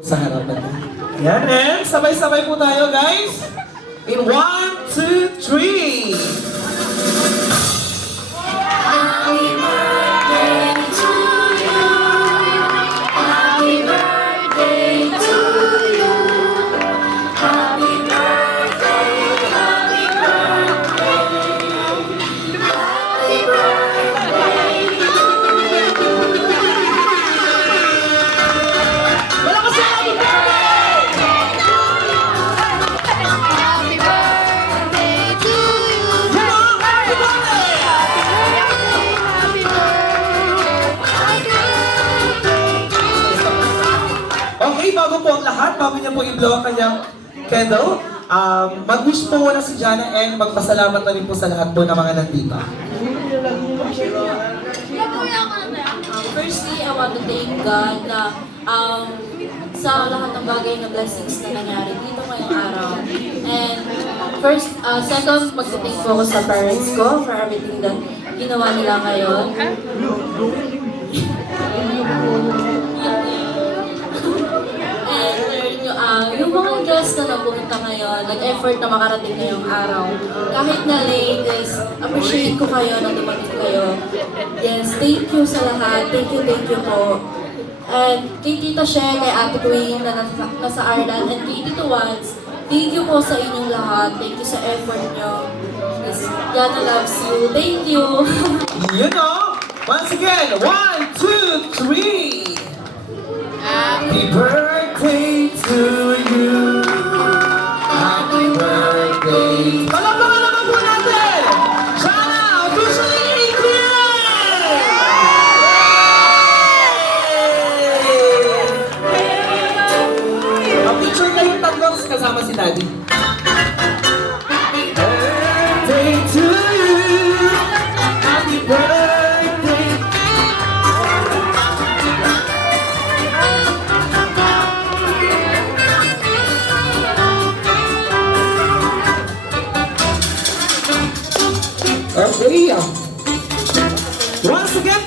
Sa harapan. Yan, and sabay-sabay po tayo, guys. In 1, 2, 3. Happy birthday to you. Happy birthday to you. Happy birthday, happy birthday. Happy birthday to you. Malakas na happy birthday! Happy birthday to you. Happy birthday! Okay, bago po ang lahat, bago niya po i-blow ang kanyang candle, mag-wish po muna si Jana and magpasalamat na rin po sa lahat po ng mga nandito. Firstly, I want to thank God na sa lahat ng bagay na blessings na nangyari dito ngayong araw. And second, magte-thank po ako sa parents ko for everything that ginawa nila ngayon. And third, yung mga guests na napunta ngayon, nag-effort na makarating ngayong araw. Kahit na late, guys, appreciate ko kayo na dumating kayo. Yes, thank you sa lahat. Thank you po. And kay Tita She, kay Ate Queen na nasa Ireland, and kay Tito Wands, thank you po sa inyong lahat. Thank you sa effort nyo. Yes, Yana loves you. Thank you. You know, once again, 1, 2, 3. Happy birthday to you. Happy birthday. Palakpakan naman po natin! Jana, officially included! Picture kayong tatlong kasama si Daddy. Happy birthday to you. Happy birthday. Okay. Once again,